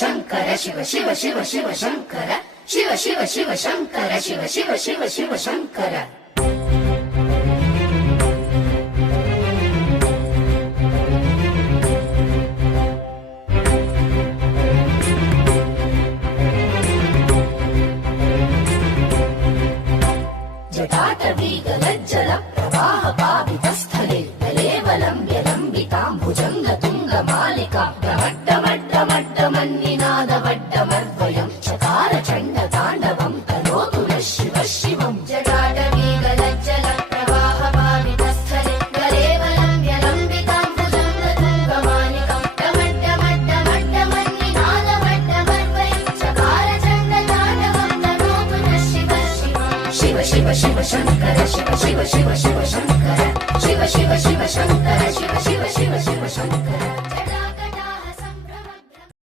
शङ्कर शिव शिव शिव शिव शङ्कर शिव शिव शिव शङ्कर शिव शिव शिव शिव शङ्कर जटाटवीगलज्जल प्रवाह पावितस्थले ललेवलम्ब्य लम्बिताम्बुजङ्गतुङ्गमालिका डमड्डमड्डमड्डमन्निनादवड्डमर्वयम् चकार चण्डताण्डवम् करोतु नः शिवः शिवम् जटाटवीगलज्जल प्रवाह पावितस्थले ललेवलम्ब्य लम्बिताम्बुजङ्गतुङ्गमालिका डमड्डमड्डमड्डमन्निनादवड्डमर्वयम् चकार चण्डताण्डवम् करोतु नः शिवः शिवम् शिव शिव शिव शङ्कर शिव शिव शिव शिव शङ्कर शिव शिव शिव शङ्कर शिव शिव शिव शिव शङ्कर